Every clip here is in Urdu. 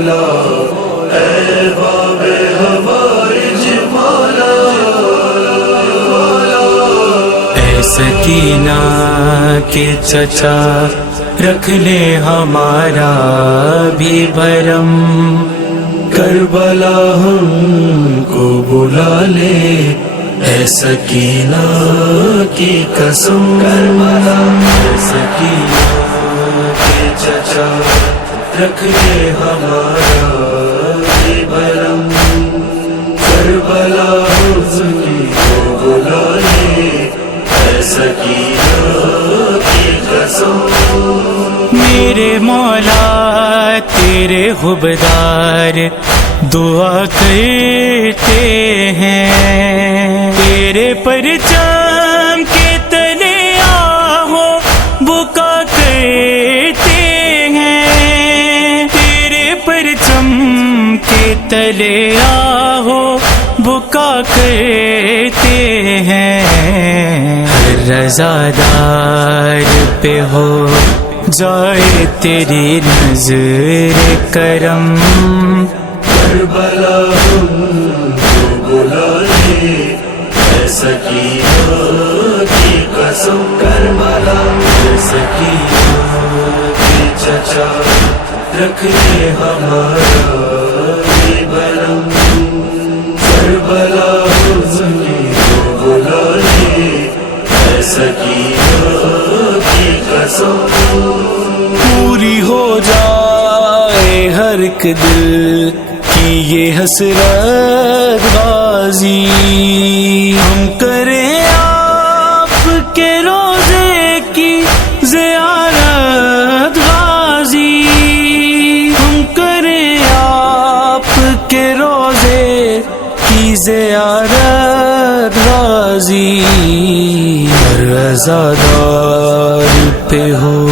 مولا اے باب حوائج مولا اے سکینہ کے چچا رکھ لے ہمارا بھی بھرم کربلا ہم کو بلا لے اے سکینہ کی قسم کربلا اے سکینہ کے چچا رکھ لے ہمارا بھی بھرم کربلا ہم کو بلا لے اے سکینہ کی قسم میرے مولا تیرے حبدار دعا کرتے ہیں تیرے پرچم کے تلے آہو بکا کرتے ہیں تیرے پرچم کے تلے آہو بکا کرتے ہیں ہر رضادار پہ ہو جائے تیری نظر کرم کربلا ہم کو بلا لے اے سکینہ کی قسم کربلا اے سکینہ کے چچا رکھ لے ہمارا بھی بھرم کربلا ہم کو بلا لے اے سکینہ کی قسم پوری ہو جائے ہر ایک دل کی یہ حسرت غازی ہم کریں آپ کے روزے کی زیارت غازی ہم کریں آپ کے روزے کی زیارت غازی ہر عزادار پہ ہو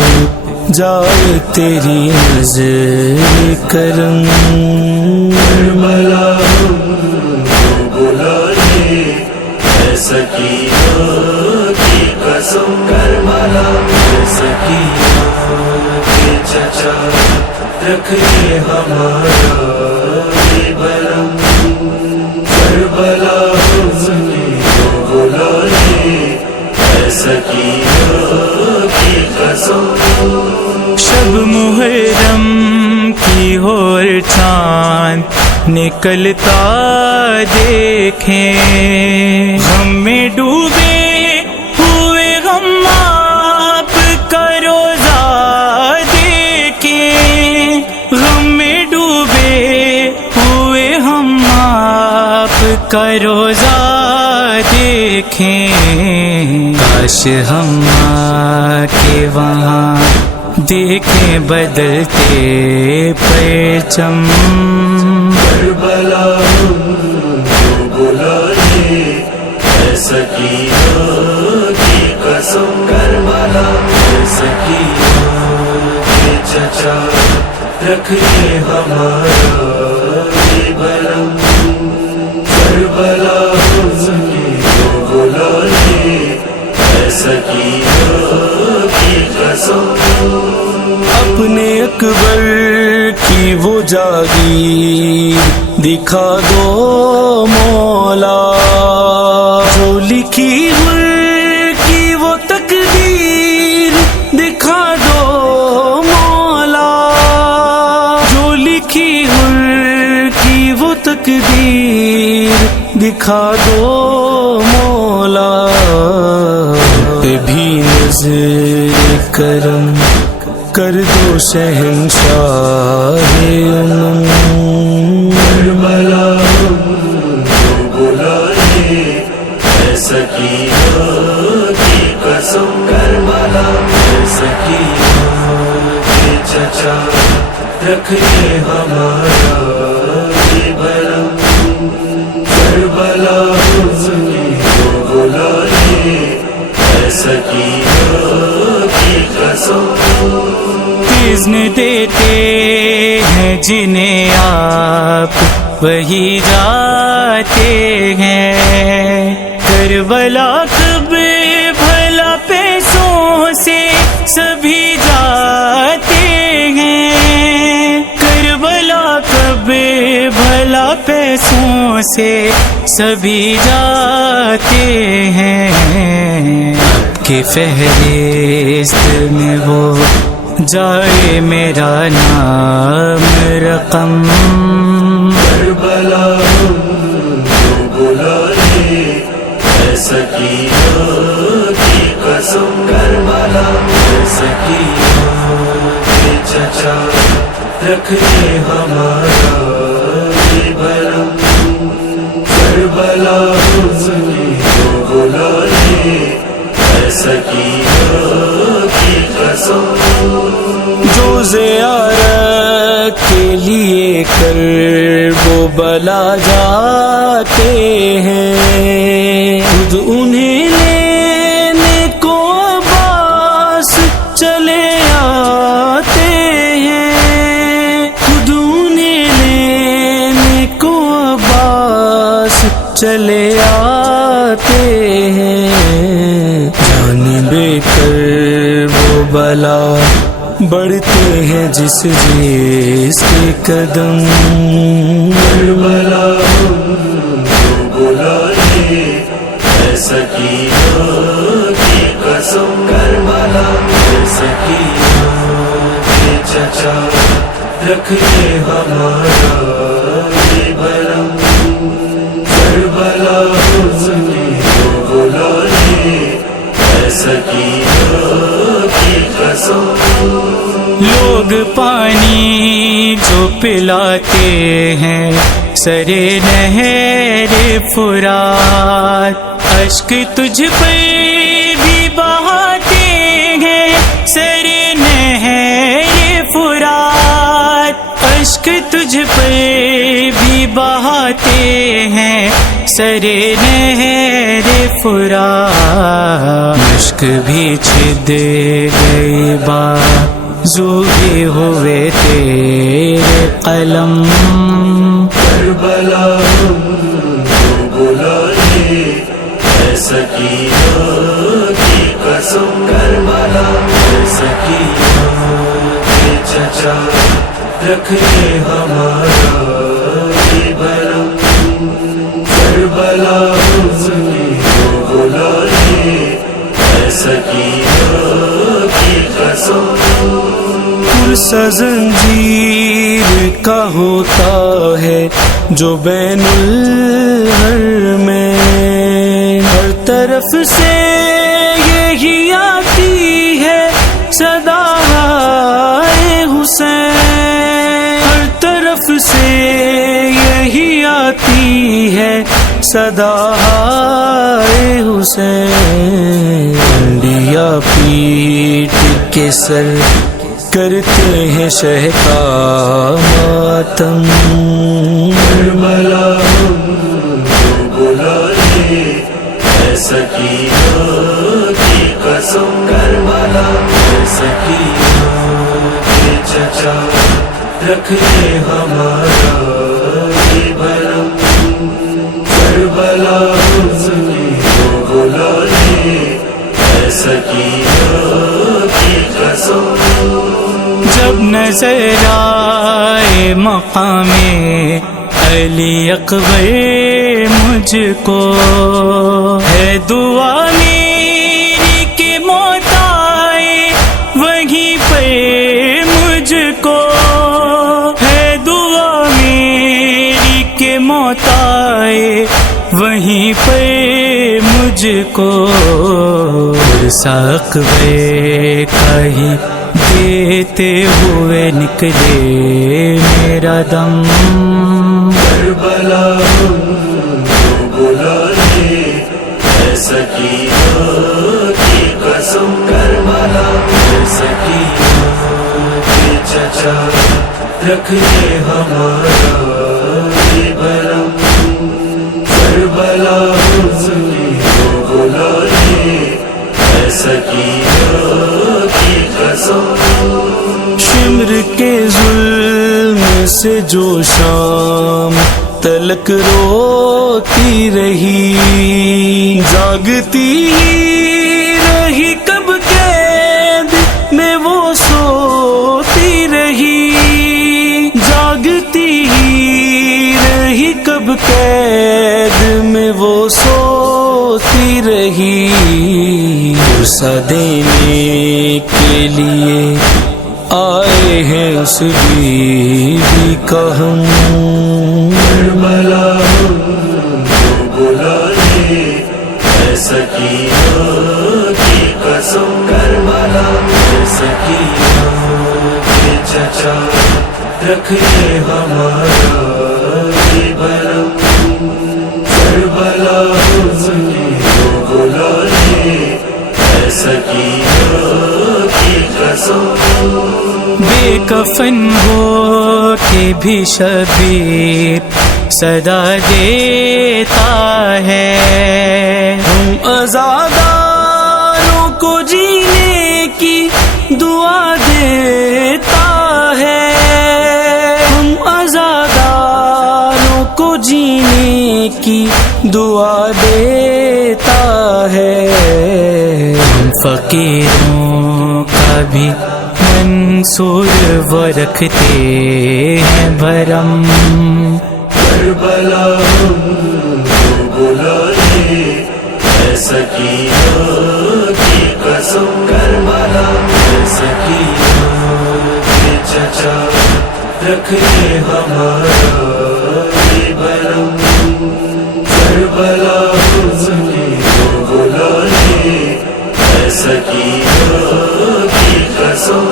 جائے تیری نظر کرم کربلا ہم کو بلا لے اے سکینہ کی قسم کربلا اے سکینہ کے چچا رکھ لے ہمارا بھی بھرم کربلا ہم کو بلا لے اے سکینہ کی قسم شب محرم کی اور چاند نکلتا دیکھیں غم میں ڈوبے ہوئے غم آپ کا روزہ دیکھیں غم میں ڈوبے ہوئے ہم آپ کا روزہ دیکھیں کاش ہم آ کے وہاں دیکھیں بدلتے پرچم کربلا ہم کو بلا لے اے سکینہ کی قسم کربلا اے سکینہ کے چچا رکھ لے ہمارا بھی بھرم کربلا ہم کو بلا لے اے سکینہ کی قسم اپنے اکبر کی وہ جاگیر دکھا دو مولا جو لکھی ہوئی کی وہ تقدیر دکھا دو مولا جو لکھی ہوئی کی وہ تقدیر دکھا دو مولا پہ بھی نظر کرم کر دو شہنشاہ کربلا ہم کو بلا لے اے سکینہ کی قسم کربلا اے سکینہ کے چچا رکھ لے ہمارا بھی بھرم کربلا ہم کو بلا لے اے سکینہ کی قسم اذن دیتے ہیں جنہیں آپ وہی جاتے ہیں کربلا کب بھلا پیسوں سے سبھی جاتے ہیں کربلا سے سبھی جاتے ہیں، اب کی فہرست میں وہ جائے میرا نام رقم۔ کربلا کو بلائے اے سکینہ کی قسم، کربلا اے سکینہ کے چچا رکھے ہمارا یہ بھرم، کربلا کو بلائے اے سکینہ کی قسم۔ جو زیارت کے لیے کربلا جاتے ہیں، خود انہیں لینے کو عباس چلے آتے ہیں، خود انہیں لینے کو عباس چلے آتے ہیں۔ جانب کربلا بڑھتے ہیں جس کے قدم، کربلا کو بلائے اے سکینہ کی قسم، کربلا اے سکینہ کے چچا رکھے ہمارا یہ بھرم، کربلا کو بلائے اے سکینہ کی قسم۔ لوگ پانی جو پلاتے ہیں سرے نہر فرات، اشک تجھ پر بھی بہاتے ہیں سرے نہر فرات، اشک تجھ پر بھی بہاتے ہیں سرے نہر فرات، مشک بھی چھد گئی بازو بھی ہوئے تیرے قلم، کربلا کو بلائے اے سکینہ کی قسم، کربلا اے سکینہ کے چچا رکھے ہمارا یہ بھرم، کربلا کو بلائے اے سکینہ کی قسم۔ پرسہ زنجیر کا ہوتا ہے جو بین الحر میں، ہر طرف سے یہی آتی ہے صدا اے حسین، ہر طرف سے یہی آتی ہے صدا اے حسین، انڈیا پیٹ کے سر کرتے ہیں شہ کا ماتم، کربلا کو بلائے اے سکینہ کی قسم، کربلا اے سکینہ کے چچا رکھے ہمارا یہ بھرم، کربلا کو بلائے اے سکینہ کی قسم۔ جب نظر آئے مقام علی اکبر مجھ کو، ہے دعا میری کہ موت آئے وہیں پہ مجھ کو، ہے دعا میری کہ موت آئے وہیں پہ مجھ کو، اکبر کا ہی دیتے ہوئے نکلے میرا دم، کربلا کو بلائے اے سکینہ کی قسم، کربلا اے سکینہ کے چچا رکھے ہمارا یہ بھرم، کربلا کو بلائے اے سکینہ کی قسم۔ شمر کے ظلم سے جو شام تلک روتی رہی، جاگتی ہی رہی کب قید میں وہ سوتی رہی، جاگتی ہی رہی کب قید قید میں وہ سوتی رہی، غصہ دینے کے لیے آئے ہیں اس بیوی کا ہم۔ کربلا کو بلا لے اے سکینہ کی قسم، کربلا اے سکینہ کے چچا رکھیے ہمارا یہ بھرم، کربلا کو بلا لے اے سکینہ کی قسم۔ بے کفن ہو کے بھی شبیر صدا دیتا ہے، ہم عزاداروں کو جینے کی دعا دیتا ہے، ہم عزاداروں کو جینے کی دعا دیتا ہے، ہم فقیروں کا بھی منصور وہ رکھتے ہیں بھرم، کربلا کو بلا لے اے سکینہ کی قسم، کربلا اے سکینہ کے چچا رکھیے ہمارا یہ بھرم، کربلا کو بلا لے اے سکینہ کی قسم۔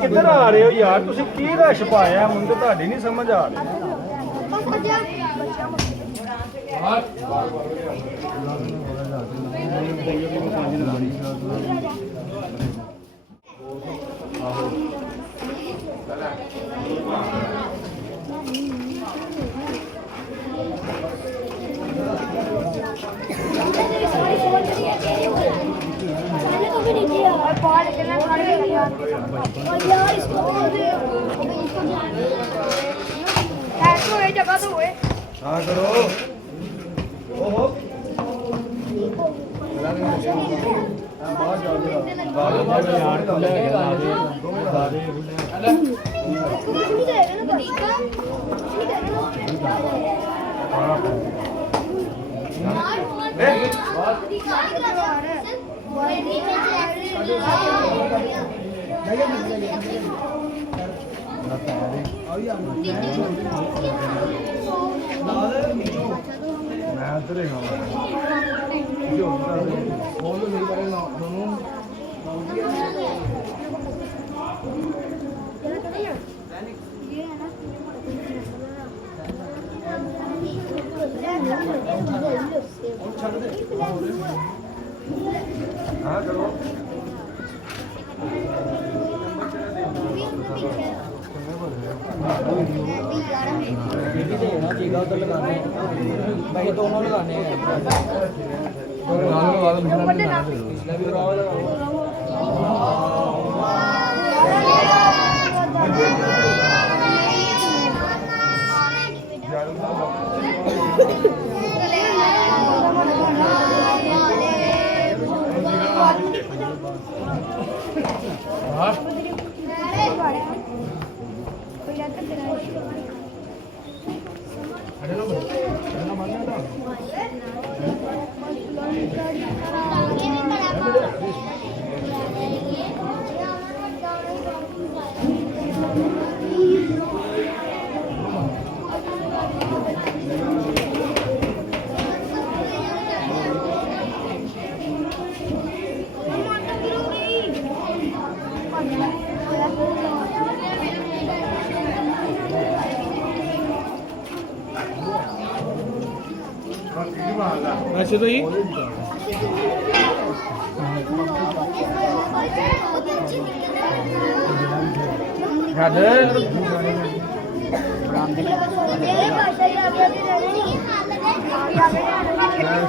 ਕਿੱਧਰ ਆ ਰਹੇ ਹੋ ਯਾਰ, ਤੁਸੀਂ ਕੀ ਰਸ਼ ਪਾਇਆ, ਮੈਨੂੰ ਤਾਂ ਤੁਹਾਡੀ ਨਹੀਂ ਸਮਝ ਆ ਰਹੀ। ہاں کرو دونوں لگانے ہیں ویسے تو یہ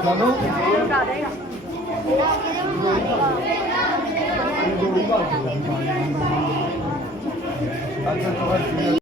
ਸਾਨੂੰ